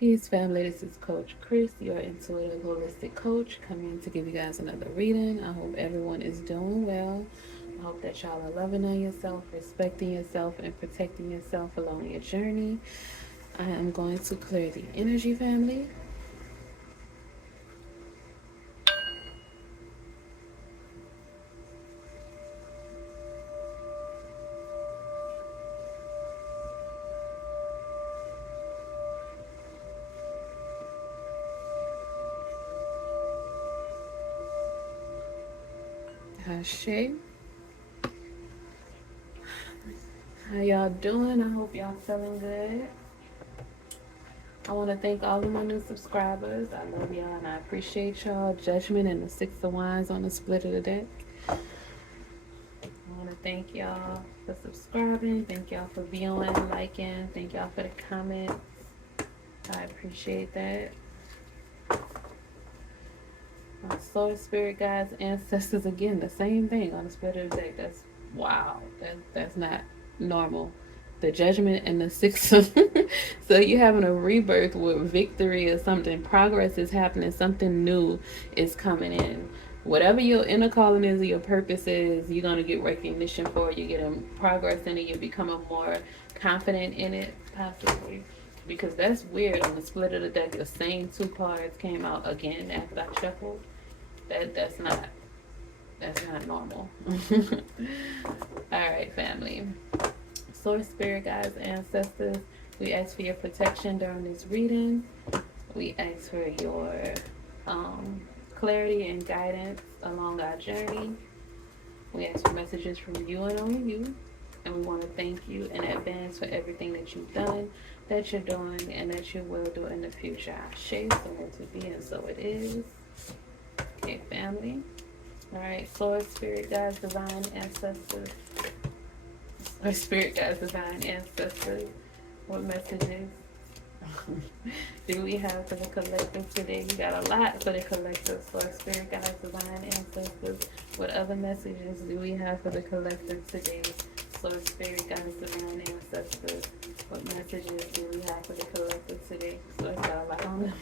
Peace, family. This is Coach Chris, your intuitive holistic coach, coming to give you guys another reading. I hope everyone is doing well. I hope that y'all are loving on yourself, respecting yourself, and protecting yourself along your journey. I am going to clear the energy, family. Ashe. How y'all doing? I hope y'all feeling good. I want to thank all of my new subscribers. I love y'all and I appreciate y'all. Judgment and the Six of Wands on the split of the deck. I want to thank y'all for subscribing. Thank y'all for viewing, liking. Thank y'all for the comments. I appreciate that. My soul, spirit guides, ancestors, again, the same thing on the split of the deck. That's wow. That's not normal. The judgment and the six of so you're having a rebirth with victory or something. Progress is happening. Something new is coming in. Whatever your inner calling is or your purpose is, you're gonna get recognition for it. You're getting progress in it. You're becoming more confident in it, possibly. Because that's weird. On the split of the deck, the same two cards came out again after I shuffled. That's not normal. All right, family. Source, spirit guides, ancestors, we ask for your protection during this reading. We ask for your clarity and guidance along our journey. We ask for messages from you and only you. And we want to thank you in advance for everything that you've done, that you're doing, and that you will do in the future. Ashe, so it to be, and so it is. Okay, family. All right, source, spirit guides, divine ancestors. Our spirit guides, divine ancestors. What messages do we have for the collective today? We got a lot for the collective. So our spirit guides, divine ancestors. What other messages do we have for the collective today? So our spirit guides, divine ancestors. What messages do we have for the collective today? So it's got a lot on them.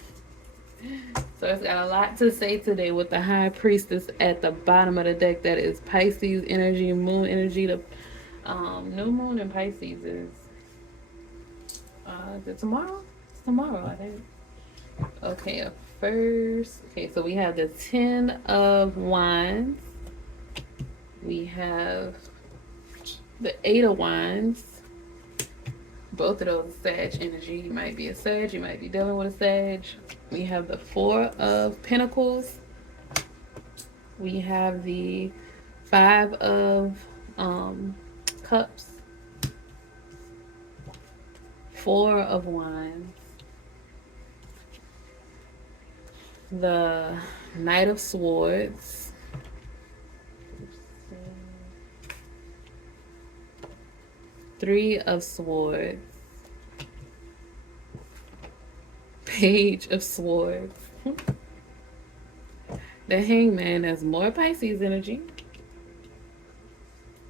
So it's got a lot to say today with the High Priestess at the bottom of the deck. That is Pisces energy, Moon energy. The new moon in Pisces is it tomorrow? It's tomorrow, I think. Okay, first. Okay, so we have the Ten of Wands. We have the Eight of Wands. Both of those Sag energy. You might be a Sag. You might be dealing with a Sag. We have the Four of Pentacles. We have the Five of Cups. Four of Wands. The Knight of Swords. Three of Swords. Page of Swords. The Hangman has more Pisces energy.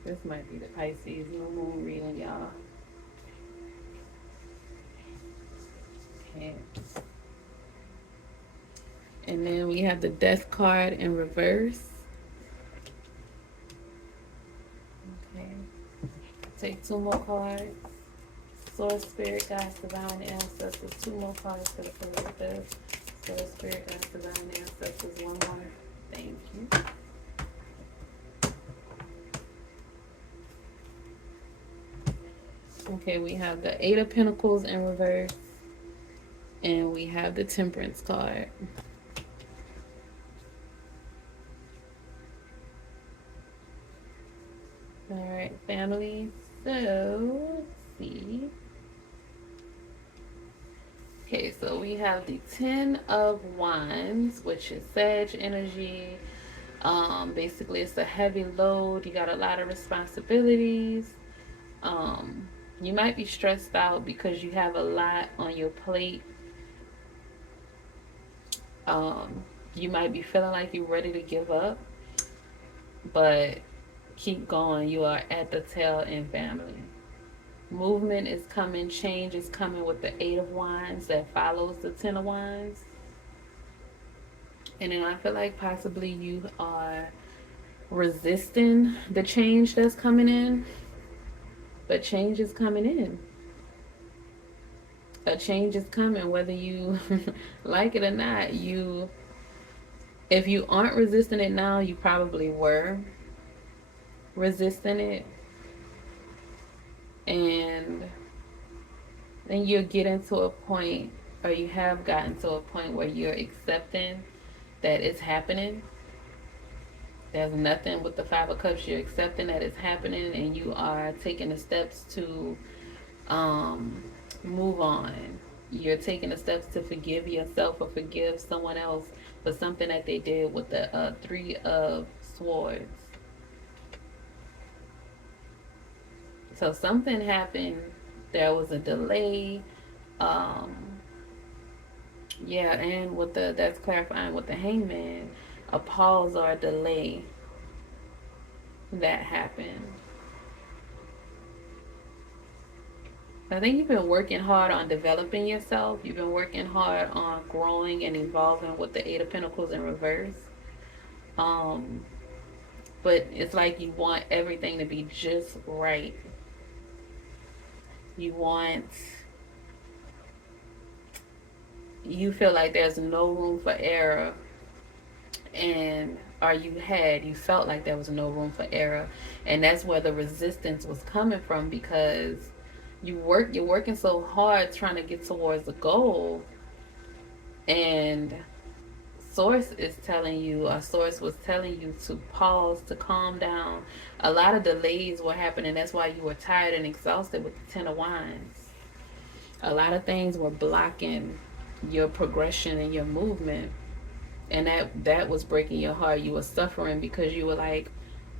This might be the Pisces New Moon reading, y'all. Okay. And then we have the Death card in reverse. Okay. Take two more cards. Source, spirit, guides, divine ancestors. Two more cards for the collective. Source, spirit, guides, divine ancestors. One more. Thank you. Okay, we have the Eight of Pentacles in reverse. And we have the Temperance card. All right, family. So, let's see. Okay, so we have the Ten of Wands, which is Sag energy. Basically, it's a heavy load. You got a lot of responsibilities. You might be stressed out because you have a lot on your plate. You might be feeling like you're ready to give up, but keep going. You are at the tail end, family. Movement is coming, change is coming with the Eight of Wands that follows the Ten of Wands. And then I feel like possibly you are resisting the change that's coming in, but change is coming in. A change is coming, whether you like it or not. If you aren't resisting it now, you probably were resisting it. And then you're getting to a point, or you have gotten to a point where you're accepting that it's happening. There's nothing with the Five of Cups. You're accepting that it's happening, and you are taking the steps to move on. You're taking the steps to forgive yourself or forgive someone else for something that they did with the Three of Swords. So something happened. There was a delay. Yeah, and with that's clarifying with the Hangman, a pause or a delay that happened. I think you've been working hard on developing yourself. You've been working hard on growing and evolving with the Eight of Pentacles in reverse. But it's like you want everything to be just right. You feel like there's no room for error, or you felt like there was no room for error, and that's where the resistance was coming from, because you're working so hard trying to get towards the goal, and source was telling you to pause, to calm down. A lot of delays were happening. That's why you were tired and exhausted with the Ten of Wands. A lot of things were blocking your progression and your movement, and that was breaking your heart. You were suffering because you were like,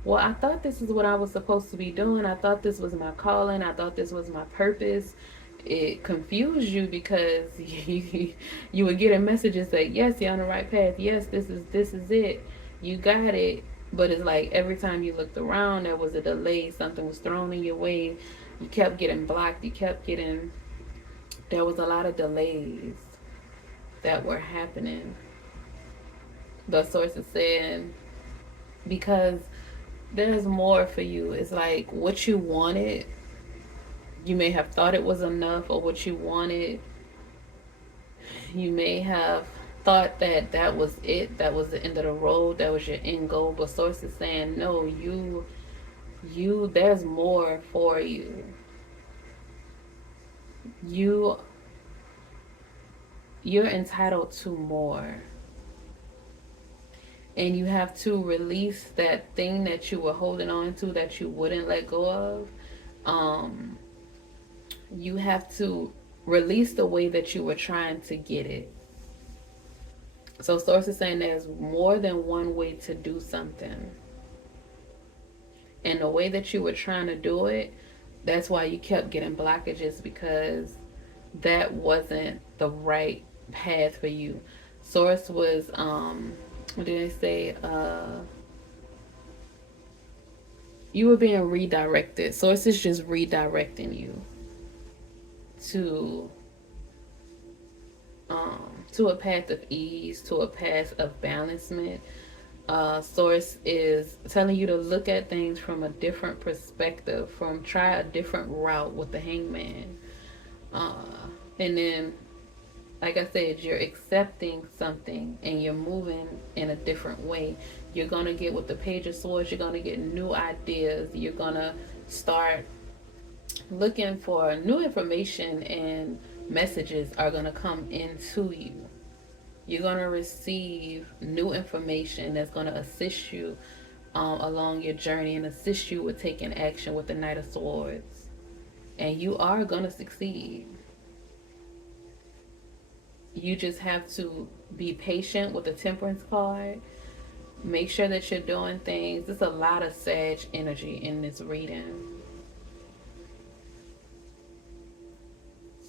well, I thought this is what I was supposed to be doing. I thought this was my calling. I thought this was my purpose. It confused you because you were getting messages that, yes, you're on the right path. Yes, this is it. You got it. But it's like every time you looked around, there was a delay. Something was thrown in your way. You kept getting blocked. There was a lot of delays that were happening. The source is saying, because there's more for you. It's like what you wanted, you may have thought it was enough, or what you wanted, you may have thought that was it, that was the end of the road, that was your end goal. But source is saying, no, there's more for you. You're entitled to more. And you have to release that thing that you were holding on to that you wouldn't let go of. You have to release the way that you were trying to get it. So source is saying there's more than one way to do something. And the way that you were trying to do it, that's why you kept getting blockages, because that wasn't the right path for you. Source was what did they say? You were being redirected. Source is just redirecting you to a path of ease, to a path of balancement. Source is telling you to look at things from a different perspective, try a different route with the Hangman. And then, like I said, you're accepting something and you're moving in a different way. You're going to get with the Page of Swords, you're going to get new ideas. You're going to start looking for new information, and messages are going to come into you. You're going to receive new information that's going to assist you along your journey and assist you with taking action with the Knight of Swords. And you are going to succeed. You just have to be patient with the Temperance card. Make sure that you're doing things. There's a lot of Sag energy in this reading.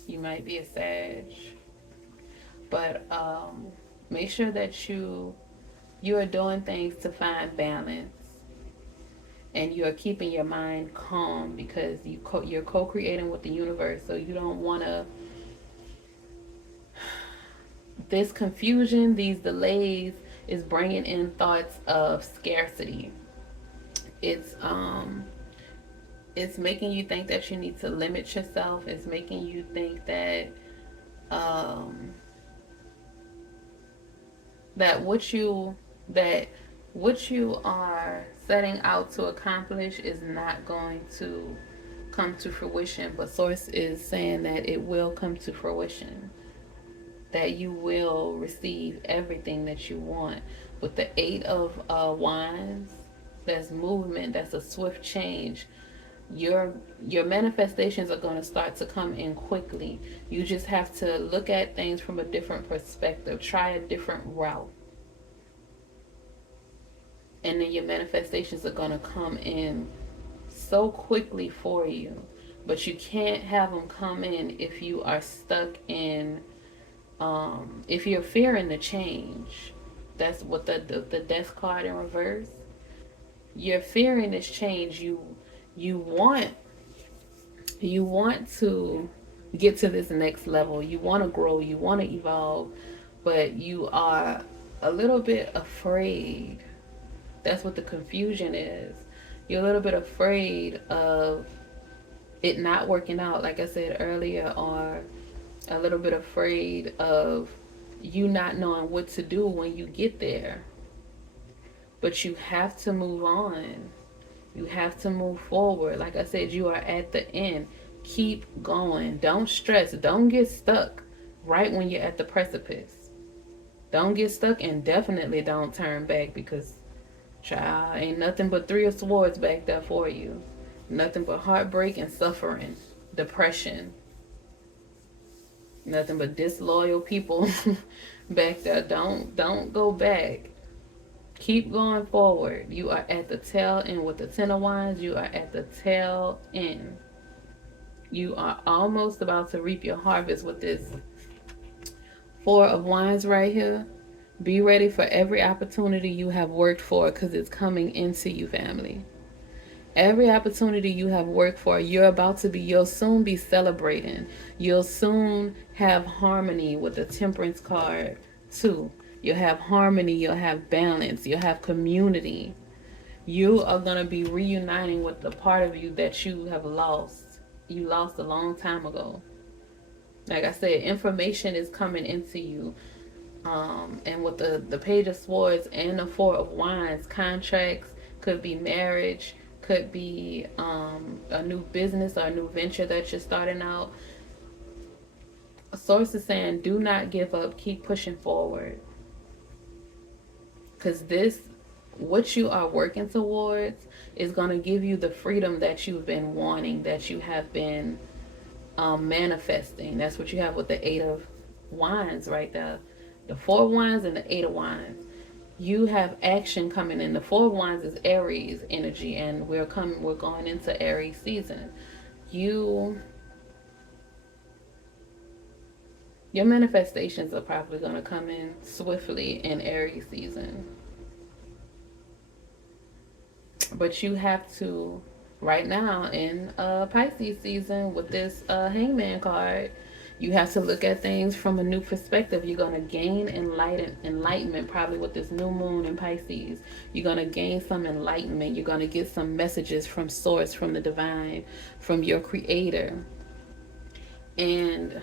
You might be a Sag. But make sure that you are doing things to find balance. and you're keeping your mind calm because you're co-creating with the universe. So you don't want to, this confusion, these delays is bringing in thoughts of scarcity. It's it's making you think that you need to limit yourself. It's making you think that um that what you are setting out to accomplish is not going to come to fruition. But source is saying that it will come to fruition, that you will receive everything that you want. With the Eight of Wands, that's movement, that's a swift change. Your manifestations are going to start to come in quickly. You just have to look at things from a different perspective, try a different route, and then your manifestations are going to come in so quickly for you. But you can't have them come in if you are stuck in if you're fearing the change. That's what the death card in reverse. You're fearing this change. You want to get to this next level. You want to grow. You want to evolve, but you are a little bit afraid. That's what the confusion is. You're a little bit afraid of it not working out, like I said earlier, or a little bit afraid of you not knowing what to do when you get there. But you have to move on. You have to move forward. Like I said, you are at the end. Keep going. Don't stress. Don't get stuck right when you're at the precipice. Don't get stuck, and definitely don't turn back, because, child, ain't nothing but Three of Swords back there for you. Nothing but heartbreak and suffering, depression. Nothing but disloyal people back there. Don't go back. Keep going forward. You are at the tail end. With the Ten of Wands, you are at the tail end. You are almost about to reap your harvest with this Four of Wands right here. Be ready for every opportunity you have worked for, because it's coming into you, family. Every opportunity you have worked for, you'll soon be celebrating. You'll soon have harmony with the Temperance card too. You'll have harmony, you'll have balance, you'll have community. You are going to be reuniting with the part of you that you have lost. You lost a long time ago. Like I said, information is coming into you. And with the Page of Swords and the Four of Wands, contracts, could be marriage, could be a new business or a new venture that you're starting out. A source is saying, do not give up. Keep pushing forward. Because what you are working towards is going to give you the freedom that you've been wanting, that you have been manifesting. That's what you have with the Eight of Wands right there. The Four of Wands and the Eight of Wands. You have action coming in. The Four of Wands is Aries energy, and we're going into Aries season. Your manifestations are probably going to come in swiftly in Aries season. But you have to, right now in Pisces season with this Hangman card, you have to look at things from a new perspective. You're going to gain enlightenment probably with this new moon in Pisces. You're going to gain some enlightenment. You're going to get some messages from source, from the divine, from your creator. And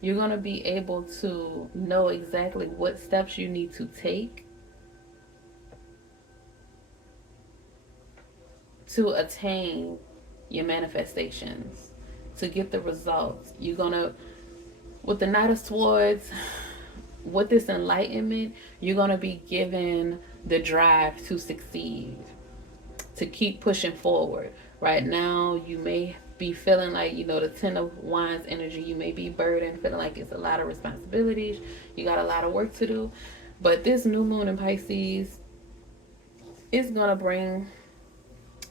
you're going to be able to know exactly what steps you need to take to attain your manifestations, to get the results. You're going to, with the Knight of Swords, with this enlightenment, you're going to be given the drive to succeed, to keep pushing forward. Right now, you may be feeling like, the Ten of Wands energy, you may be burdened, feeling like it's a lot of responsibilities. You got a lot of work to do. But this new moon in Pisces is going to bring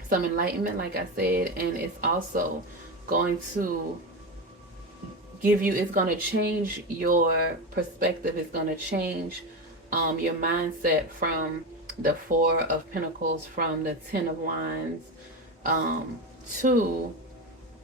some enlightenment, like I said, and it's also going to it's going to change your perspective. It's going to change your mindset from the Four of Pentacles from the Ten of Wands to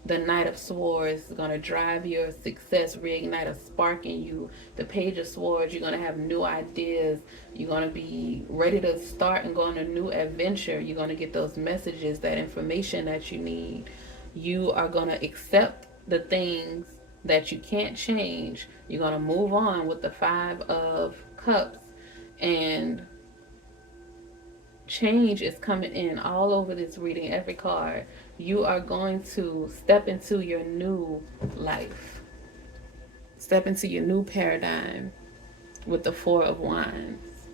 the Knight of Swords is going to drive your success, reignite a spark in you. The Page of Swords, you're going to have new ideas. You're going to be ready to start and go on a new adventure. You're going to get those messages, that information that you need. You are going to accept the things that you can't change. You're going to move on with the Five of Cups. And change is coming in all over this reading, every card. You are going to step into your new life, step into your new paradigm with the Four of Wands.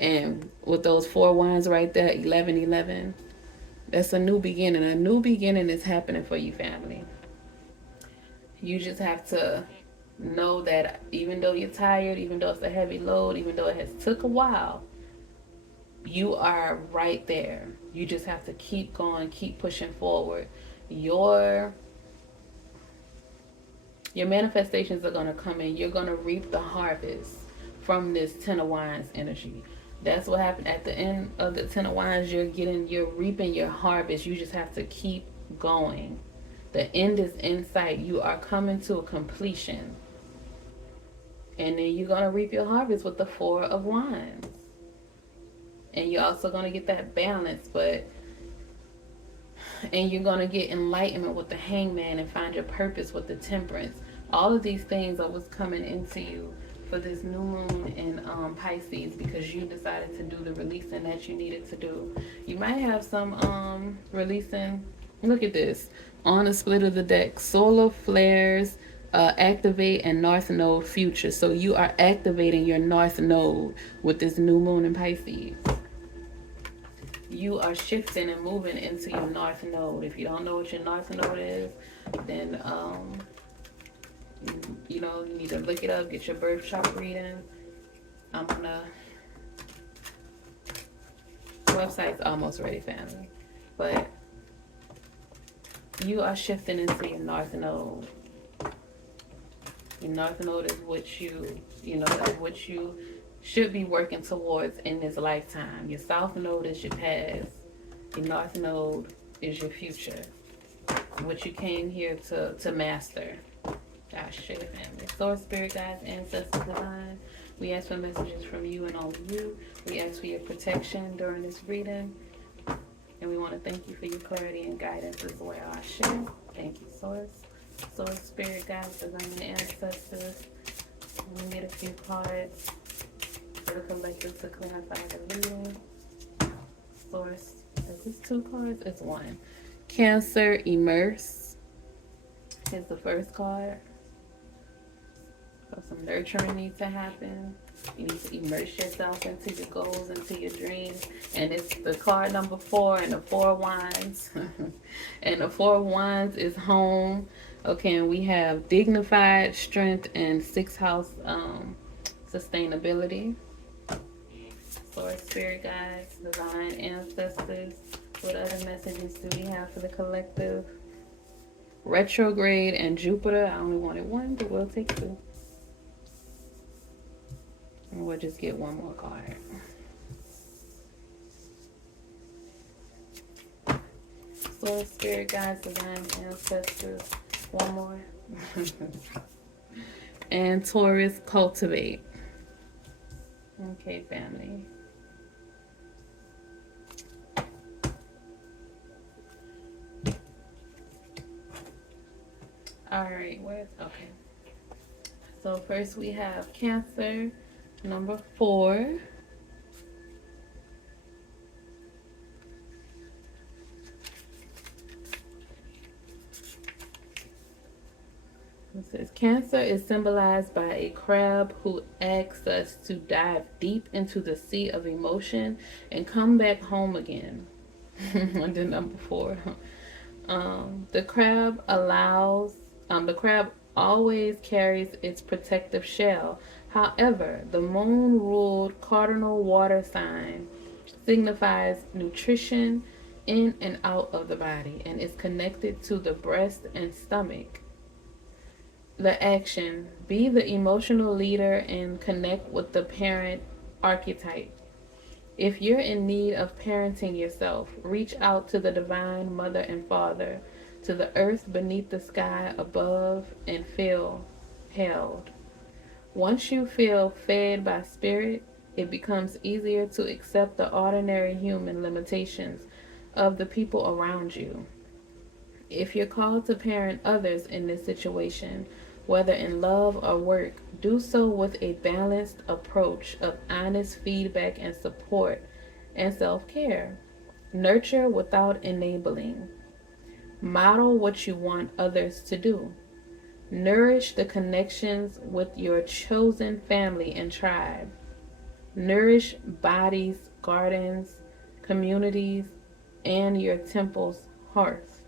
And with those four wands right there, 1111, that's a new beginning. A new beginning is happening for you, family. You just have to know that even though you're tired, even though it's a heavy load, even though it has took a while, you are right there. You just have to keep going, keep pushing forward. Your manifestations are going to come in. You're going to reap the harvest from this Ten of Wands energy. That's what happened at the end of the Ten of Wands. You're reaping your harvest. You just have to keep going. The end is in sight. You are coming to a completion. And then you're going to reap your harvest with the Four of Wands. And you're also going to get that balance, and you're going to get enlightenment with the Hangman and find your purpose with the Temperance. All of these things are what's coming into you for this new moon in Pisces, because you decided to do the releasing that you needed to do. You might have some releasing. Look at this. On the split of the deck, solar flares, activate, and North Node future. So you are activating your North Node with this new moon in Pisces. You are shifting and moving into your North Node. If you don't know what your North Node is, then you need to look it up, get your birth chart reading. I'm gonna website's almost ready, family. But you are shifting into your North Node. Your North Node is what you should be working towards in this lifetime. Your South Node is your past. Your North Node is your future. What you came here to master. Gosh, share family. Source, spirit guides, ancestors, divine. We ask for messages from you and only you. We ask for your protection during this reading. And we want to thank you for your clarity and guidance as well. I share. Thank you, Source. Source, spirit guides, divine, ancestors. Let me get a few cards for the collective to clarify the reading. Source, is this 2 cards? It's 1. Cancer, immerse. Here's the first card. So some nurturing needs to happen. You need to immerse yourself into your goals, into your dreams. And it's the card number 4 and the 4 of Wands. And the 4 of Wands is home. Okay, and we have dignified strength and 6th house sustainability. Source, spirit guides, divine ancestors. What other messages do we have for the collective? Retrograde and Jupiter. I only wanted 1, but we'll take 2. And we'll just get 1 more card. Source, spirit guides, divine ancestors. 1 more. And Taurus, cultivate. Okay, family. All right, okay. So first we have Cancer, number 4. It says Cancer is symbolized by a crab who asks us to dive deep into the sea of emotion and come back home again. And then number 4. The crab always carries its protective shell. However, the moon-ruled cardinal water sign signifies nutrition in and out of the body and is connected to the breast and stomach. The action: be the emotional leader and connect with the parent archetype. If you're in need of parenting yourself, reach out to the divine mother and father, to the earth beneath the sky above, and feel held. Once you feel fed by spirit, it becomes easier to accept the ordinary human limitations of the people around you. If you're called to parent others in this situation, whether in love or work, do so with a balanced approach of honest feedback and support and self care. Nurture without enabling. Model what you want others to do. Nourish the connections with your chosen family and tribe. Nourish bodies, gardens, communities, and your temple's hearth.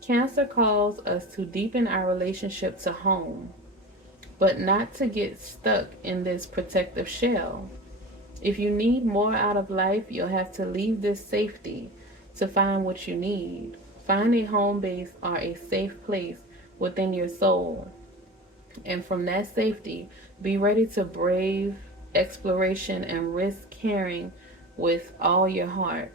Cancer calls us to deepen our relationship to home, but not to get stuck in this protective shell. If you need more out of life, you'll have to leave this safety to find what you need. Find a home base or a safe place within your soul. And from that safety, be ready to brave exploration and risk caring with all your heart.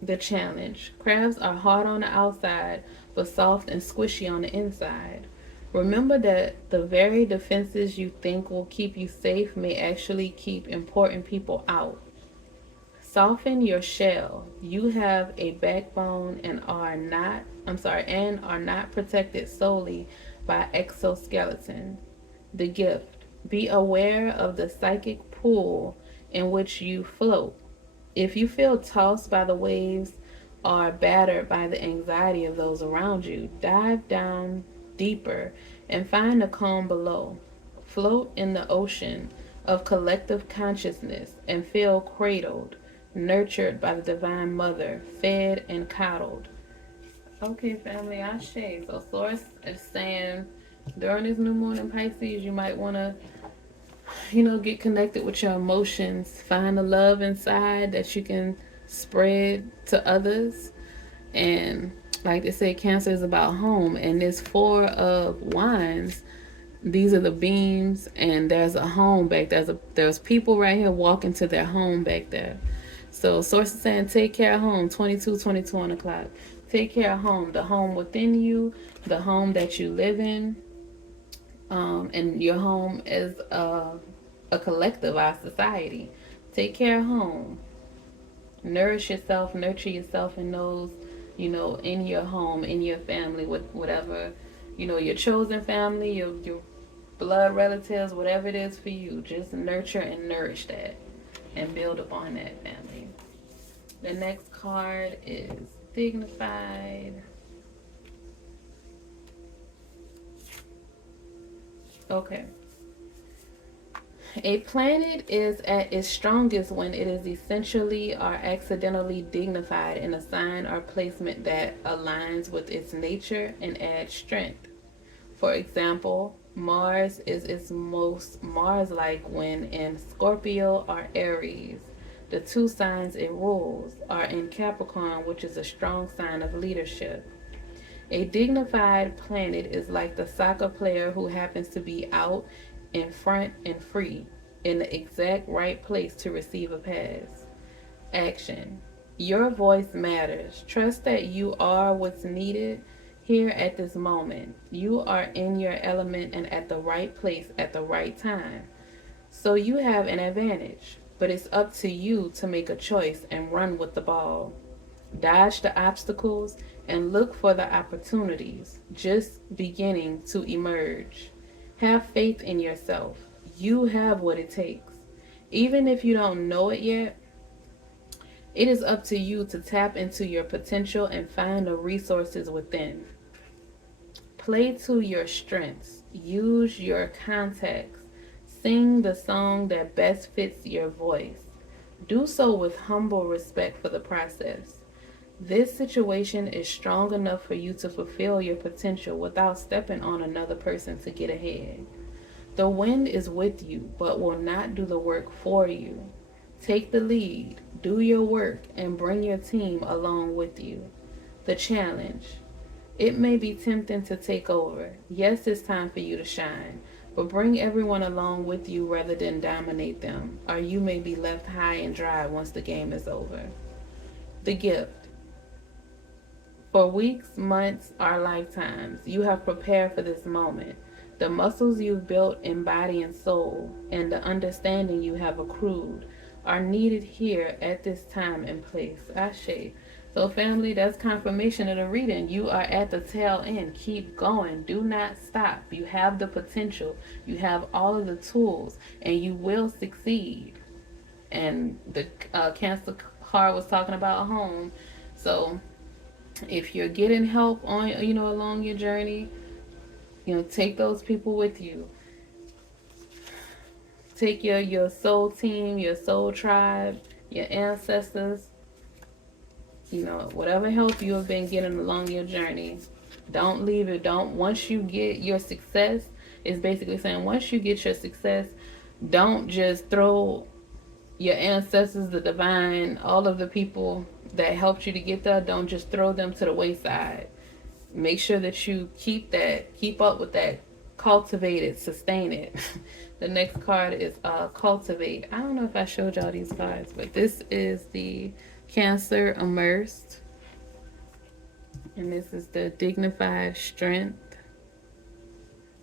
The challenge. Crabs are hard on the outside, but soft and squishy on the inside. Remember that the very defenses you think will keep you safe may actually keep important people out. Soften your shell. You have a backbone and are not protected solely by exoskeleton. The gift. Be aware of the psychic pool in which you float. If you feel tossed by the waves or battered by the anxiety of those around you, dive down deeper and find the calm below. Float in the ocean of collective consciousness and feel cradled, nurtured by the Divine Mother, fed and coddled. Okay, family, Ashe. So Source is saying during this new moon in Pisces, you might want to, get connected with your emotions. Find the love inside that you can spread to others. And like they say, Cancer is about home. And this Four of Wands, these are the beams, and there's a home back there. There's people right here walking to their home back there. So Source is saying take care of home, 22 on the clock. Take care of home, the home within you, the home that you live in, and your home is a collective, our society. Take care of home. Nourish yourself, nurture yourself in those, in your home, in your family, with whatever, your chosen family, your blood relatives, whatever it is for you. Just nurture and nourish that and build upon that family. The next card is dignified. Okay. A planet is at its strongest when it is essentially or accidentally dignified in a sign or placement that aligns with its nature and adds strength. For example, Mars is its most Mars-like when in Scorpio or Aries. The two signs it rules are in Capricorn, which is a strong sign of leadership. A dignified planet is like the soccer player who happens to be out in front and free, in the exact right place to receive a pass. Action. Your voice matters. Trust that you are what's needed here at this moment. You are in your element and at the right place at the right time. So you have an advantage, but it's up to you to make a choice and run with the ball. Dodge the obstacles and look for the opportunities just beginning to emerge. Have faith in yourself. You have what it takes. Even if you don't know it yet, it is up to you to tap into your potential and find the resources within. Play to your strengths. Use your contacts. Sing the song that best fits your voice. Do so with humble respect for the process. This situation is strong enough for you to fulfill your potential without stepping on another person to get ahead. The wind is with you, but will not do the work for you. Take the lead, do your work, and bring your team along with you. The challenge. It may be tempting to take over. Yes, it's time for you to shine, but bring everyone along with you rather than dominate them, or you may be left high and dry once the game is over. The gift. For weeks, months, or lifetimes, you have prepared for this moment. The muscles you've built in body and soul, and the understanding you have accrued, are needed here at this time and place. Ashe. So, family, that's confirmation of the reading. You are at the tail end. Keep going. Do not stop. You have the potential. You have all of the tools, and you will succeed. And the Cancer card was talking about a home. So, if you're getting help on, along your journey, take those people with you. Take your soul team, your soul tribe, your ancestors, whatever help you have been getting along your journey. Don't leave it. Don't, once you get your success, it's basically saying once you get your success, don't just throw your ancestors, the divine, all of the people that helped you to get there, don't just throw them to the wayside. Make sure that you keep up with that, cultivate it, sustain it. The next card is cultivate. I don't know if I showed y'all these cards, but this is the Cancer immersed, and this is the dignified strength,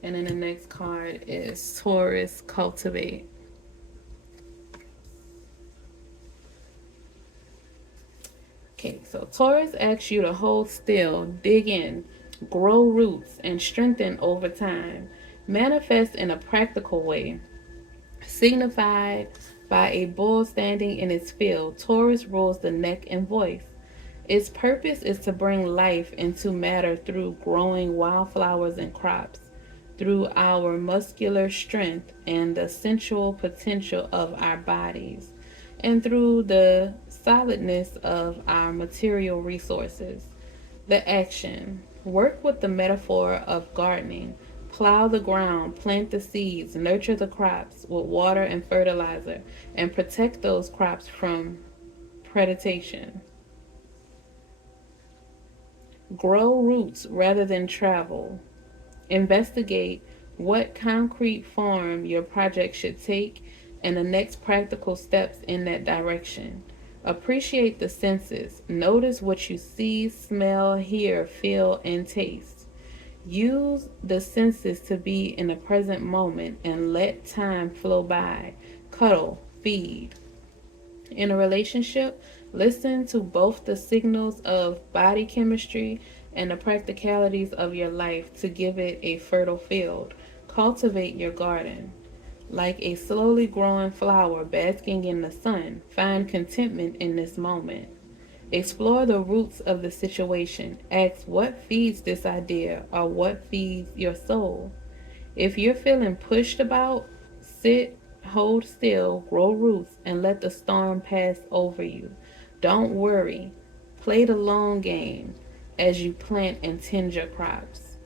and then the next card is Taurus cultivate. Okay, so Taurus asks you to hold still, dig in, grow roots, and strengthen over time. Manifest in a practical way. Signified by a bull standing in its field, Taurus rules the neck and voice. Its purpose is to bring life into matter through growing wildflowers and crops, through our muscular strength and the sensual potential of our bodies, and through the solidness of our material resources. The action. Work with the metaphor of gardening. Plow the ground, plant the seeds, nurture the crops with water and fertilizer, and protect those crops from predation. Grow roots rather than travel. Investigate what concrete form your project should take and the next practical steps in that direction. Appreciate the senses. Notice what you see, smell, hear, feel, and taste. Use the senses to be in the present moment and let time flow by. Cuddle, feed. In a relationship, listen to both the signals of body chemistry and the practicalities of your life to give it a fertile field. Cultivate your garden. Like a slowly growing flower basking in the sun, find contentment in this moment. Explore the roots of the situation. Ask what feeds this idea or what feeds your soul. If you're feeling pushed about, sit, hold still, grow roots, and let the storm pass over you. Don't worry. Play the long game as you plant and tend your crops.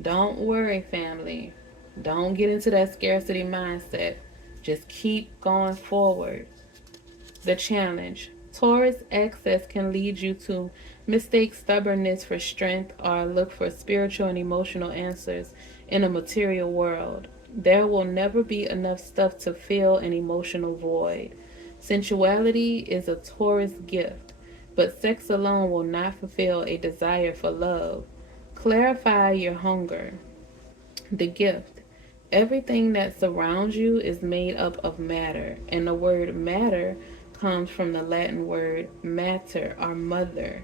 Don't worry, family. Don't get into that scarcity mindset. Just keep going forward. The challenge. Taurus excess can lead you to mistake stubbornness for strength or look for spiritual and emotional answers in a material world. There will never be enough stuff to fill an emotional void. Sensuality is a Taurus gift, but sex alone will not fulfill a desire for love. Clarify your hunger. The gift. Everything that surrounds you is made up of matter, and the word matter comes from the Latin word mater or mother.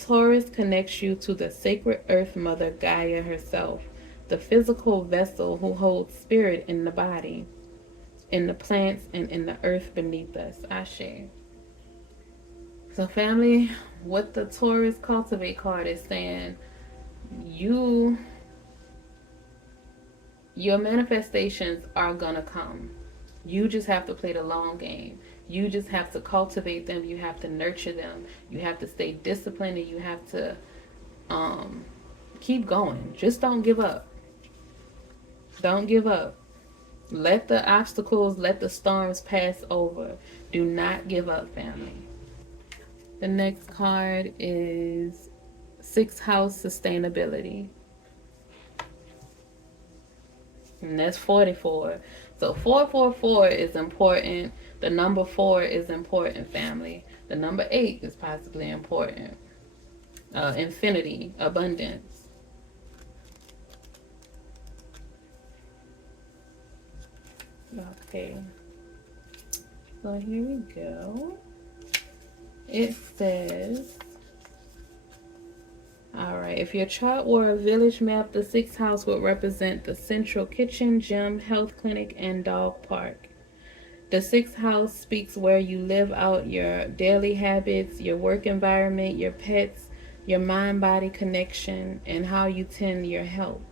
Taurus connects you to the sacred earth mother Gaia herself, the physical vessel who holds spirit in the body, in the plants, and in the earth beneath us. Ashe. So, family, what the Taurus Cultivate card is saying, your manifestations are gonna come. You just have to play the long game. You just have to cultivate them. You have to nurture them. You have to stay disciplined, and you have to keep going. Just don't give up. Don't give up. Let the obstacles, let the storms pass over. Do not give up, family. The next card is Sixth House Sustainability. And that's 44. So 444 is important. The number 4 is important, family. The number 8 is possibly important. Infinity, abundance. Okay. So here we go. It says, alright, if your chart were a village map, the 6th house would represent the central kitchen, gym, health clinic, and dog park. The 6th house speaks where you live out your daily habits, your work environment, your pets, your mind-body connection, and how you tend your health.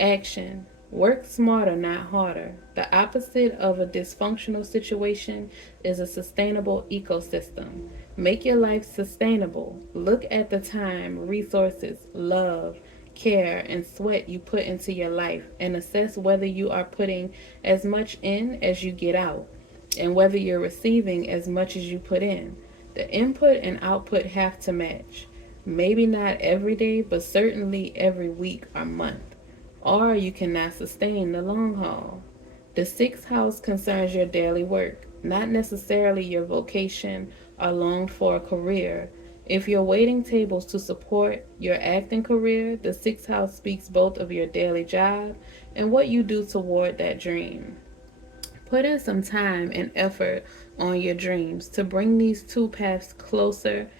Action. Work smarter, not harder. The opposite of a dysfunctional situation is a sustainable ecosystem. Make your life sustainable. Look at the time, resources, love, care, and sweat you put into your life and assess whether you are putting as much in as you get out and whether you're receiving as much as you put in. The input and output have to match. Maybe not every day, but certainly every week or month, or you cannot sustain the long haul. The 6th house concerns your daily work, not necessarily your vocation or longed for career. If you're waiting tables to support your acting career, the 6th house speaks both of your daily job and what you do toward that dream. Put in some time and effort on your dreams to bring these two paths closer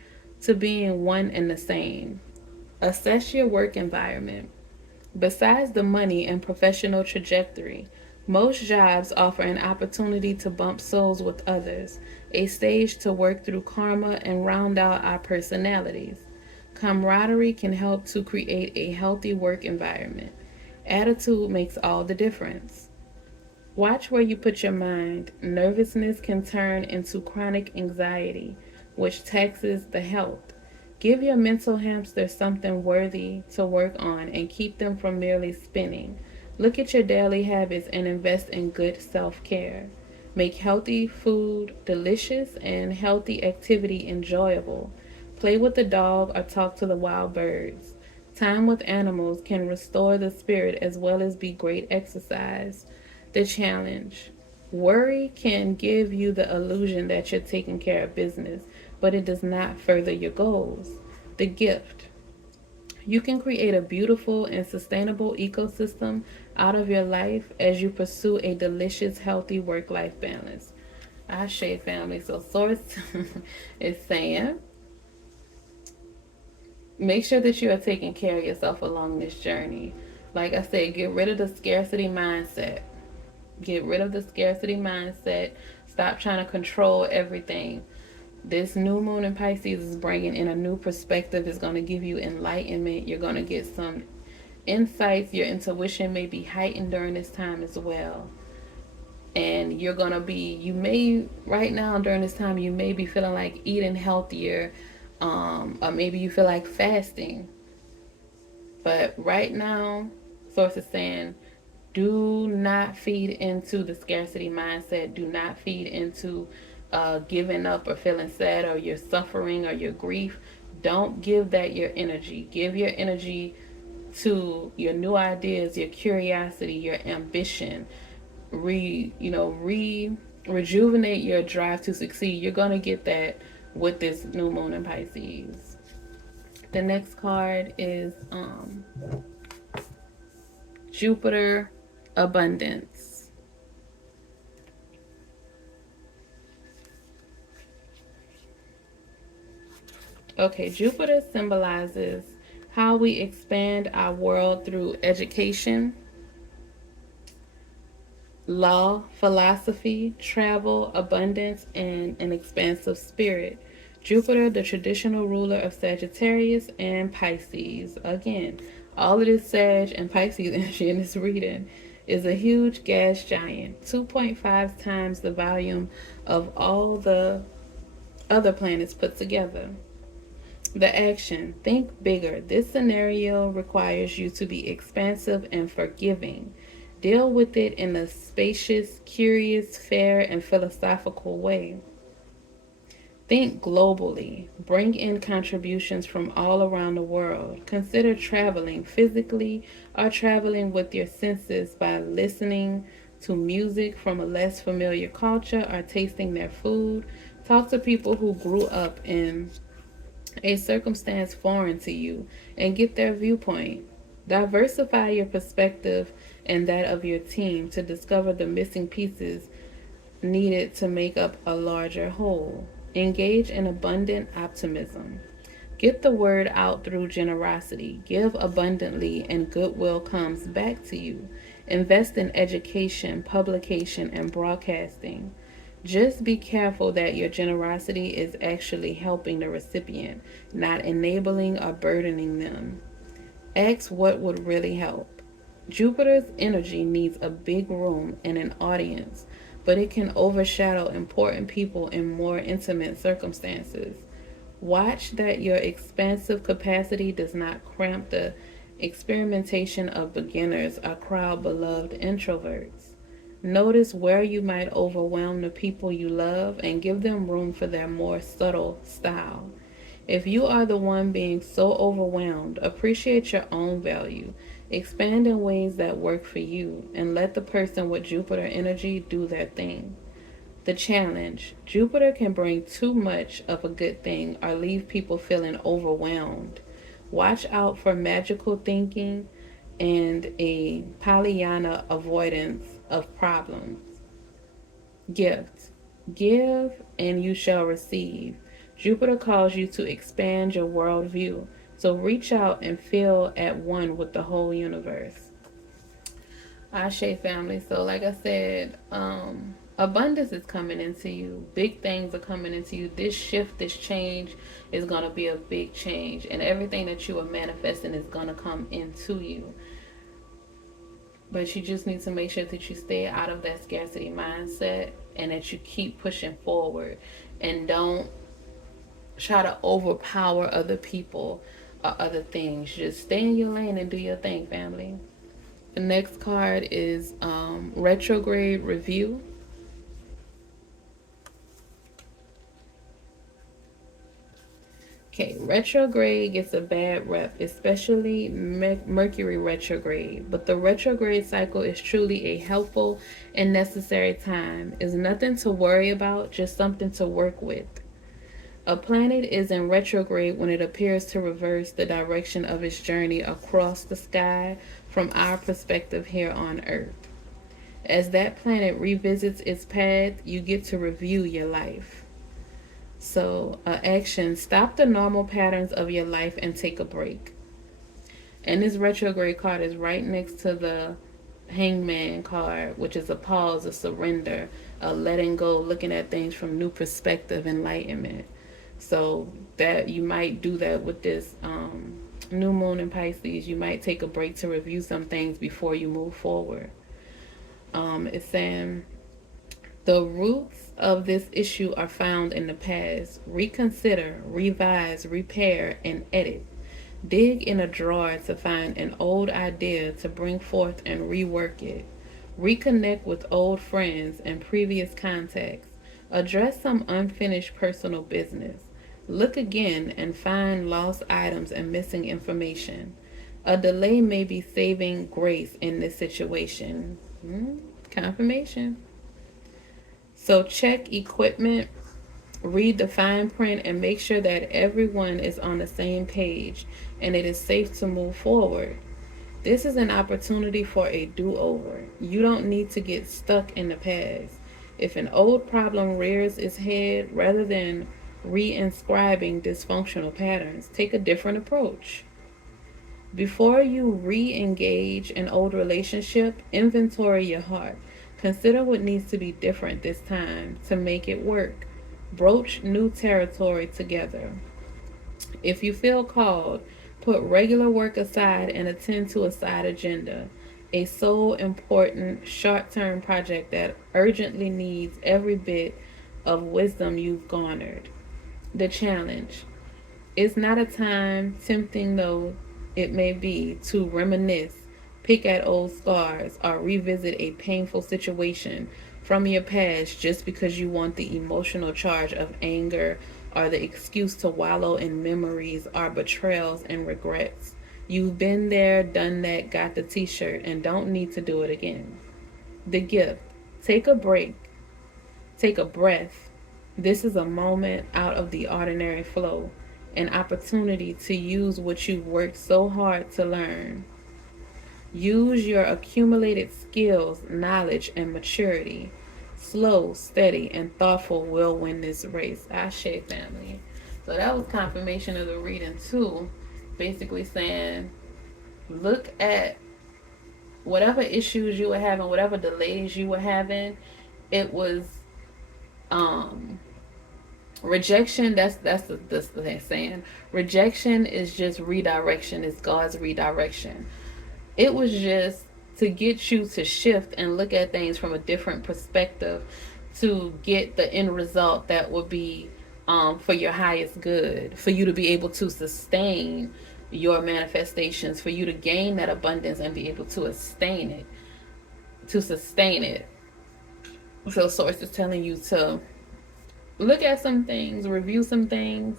to being one and the same. Assess your work environment. Besides the money and professional trajectory, most jobs offer an opportunity to bump souls with others, a stage to work through karma and round out our personalities. Camaraderie can help to create a healthy work environment. Attitude makes all the difference. Watch where you put your mind. Nervousness can turn into chronic anxiety, which taxes the health. Give your mental hamster something worthy to work on and keep them from merely spinning. Look at your daily habits and invest in good self care. Make healthy food delicious and healthy activity enjoyable. Play with the dog or talk to the wild birds. Time with animals can restore the spirit as well as be great exercise. The challenge. Worry can give you the illusion that you're taking care of business, but it does not further your goals. The gift. You can create a beautiful and sustainable ecosystem out of your life as you pursue a delicious, healthy work-life balance. Ashe, family. So Source is saying, make sure that you are taking care of yourself along this journey. Like I said, get rid of the scarcity mindset. Get rid of the scarcity mindset. Stop trying to control everything. This new moon in Pisces is bringing in a new perspective. It's going to give you enlightenment. You're going to get some insights. Your intuition may be heightened during this time as well. And you're going to be, you may, right now during this time, you may be feeling like eating healthier. Or maybe you feel like fasting. But right now, Source is saying, do not feed into the scarcity mindset. Do not feed into giving up or feeling sad or your suffering or your grief. Don't give that your energy. Give your energy to your new ideas, your curiosity, your ambition. Rejuvenate your drive to succeed. You're gonna get that with this new moon in Pisces. The next card is Jupiter, abundance. Okay, Jupiter symbolizes how we expand our world through education, law, philosophy, travel, abundance, and an expansive spirit. Jupiter, the traditional ruler of Sagittarius and Pisces. Again, all of this Sag and Pisces energy in this reading is a huge gas giant, 2.5 times the volume of all the other planets put together. The action. Think bigger. This scenario requires you to be expansive and forgiving. Deal with it in a spacious, curious, fair, and philosophical way. Think globally. Bring in contributions from all around the world. Consider traveling physically or traveling with your senses by listening to music from a less familiar culture or tasting their food. Talk to people who grew up in a circumstance foreign to you and get their viewpoint. Diversify your perspective and that of your team to discover the missing pieces needed to make up a larger whole. Engage in abundant optimism. Get the word out through generosity. Give abundantly, and goodwill comes back to you. Invest in education, publication, and broadcasting. Just be careful that your generosity is actually helping the recipient, not enabling or burdening them. Ask what would really help. Jupiter's energy needs a big room and an audience, but it can overshadow important people in more intimate circumstances. Watch that your expansive capacity does not cramp the experimentation of beginners or crowd beloved introverts. Notice where you might overwhelm the people you love and give them room for their more subtle style. If you are the one being so overwhelmed, appreciate your own value. Expand in ways that work for you and let the person with Jupiter energy do their thing. The challenge: Jupiter can bring too much of a good thing or leave people feeling overwhelmed. Watch out for magical thinking and a Pollyanna avoidance of problems. Gift. Give and you shall receive. Jupiter calls you to expand your worldview. So reach out and feel at one with the whole universe. Ashe family. So like I said, abundance is coming into you. Big things are coming into you. This shift, this change is going to be a big change. And everything that you are manifesting is going to come into you. But you just need to make sure that you stay out of that scarcity mindset and that you keep pushing forward. And don't try to overpower other people or other things. Just stay in your lane and do your thing, family. The next card is retrograde review. Okay, retrograde gets a bad rep, especially Mercury retrograde. But the retrograde cycle is truly a helpful and necessary time. It's nothing to worry about, just something to work with. A planet is in retrograde when it appears to reverse the direction of its journey across the sky from our perspective here on Earth. As that planet revisits its path, you get to review your life. So, action: stop the normal patterns of your life and take a break. And this retrograde card is right next to the Hangman card, which is a pause, a surrender, a letting go, looking at things from new perspective, enlightenment. So that you might do that with this new moon in Pisces. You might take a break to review some things before you move forward. It's saying the roots of this issue are found in the past. Reconsider, revise, repair, and edit. Dig in a drawer to find an old idea to bring forth and rework it. Reconnect with old friends and previous contacts. Address some unfinished personal business. Look again and find lost items and missing information. A delay may be saving grace in this situation. Confirmation. So check equipment, read the fine print, and make sure that everyone is on the same page and it is safe to move forward. This is an opportunity for a do-over. You don't need to get stuck in the past. If an old problem rears its head, rather than reinscribing dysfunctional patterns, take a different approach. Before you re-engage an old relationship, inventory your heart. Consider what needs to be different this time to make it work. Broach new territory together. If you feel called, put regular work aside and attend to a side agenda. A so important short-term project that urgently needs every bit of wisdom you've garnered. The challenge: it's not a time, tempting though it may be, to reminisce, pick at old scars, or revisit a painful situation from your past just because you want the emotional charge of anger or the excuse to wallow in memories or betrayals and regrets. You've been there, done that, got the t-shirt, and don't need to do it again. The gift. Take a break. Take a breath. This is a moment out of the ordinary flow, an opportunity to use what you've worked so hard to learn. Use your accumulated skills, knowledge, and maturity. Slow, steady, and thoughtful will win this race. Ashe, family. So that was confirmation of the reading too. Basically saying, look at whatever issues you were having, whatever delays you were having. It was um rejection. That's the saying. Rejection is just redirection. It's God's redirection. It was just to get you to shift and look at things from a different perspective, to get the end result that would be for your highest good, for you to be able to sustain your manifestations, for you to gain that abundance and be able to sustain it, to sustain it. So source is telling you to look at some things, review some things,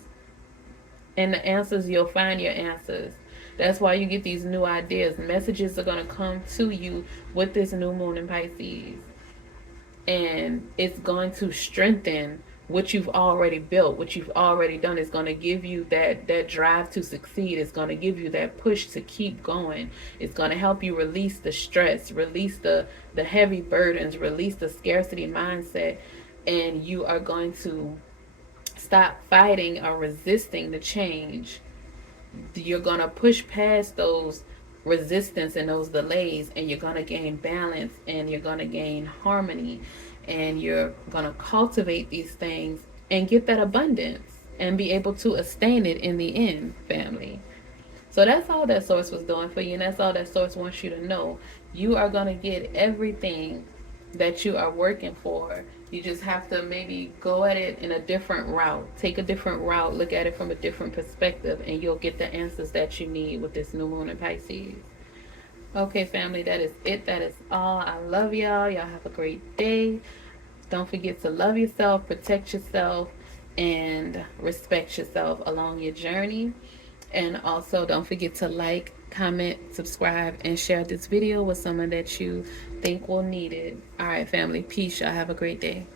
and the answers, you'll find your answers. That's why you get these new ideas. Messages are going to come to you with this new moon in Pisces. And it's going to strengthen what you've already built, what you've already done. It's going to give you that drive to succeed. It's going to give you that push to keep going. It's going to help you release the stress, release the heavy burdens, release the scarcity mindset. And you are going to stop fighting or resisting the change. You're going to push past those resistance and those delays, and you're going to gain balance, and you're going to gain harmony, and you're going to cultivate these things and get that abundance and be able to sustain it in the end, family. So that's all that source was doing for you, and that's all that source wants you to know. You are going to get everything that you are working for. You just have to maybe go at it in a different route. Take a different route. Look at it from a different perspective, and you'll get the answers that you need with this new moon in Pisces. Okay, family, that is it. That is all. I love y'all. Y'all have a great day. Don't forget to love yourself, protect yourself, and respect yourself along your journey. And also, don't forget to like, comment, subscribe, and share this video with someone that you think will need it. All right, family. Peace. Y'all have a great day.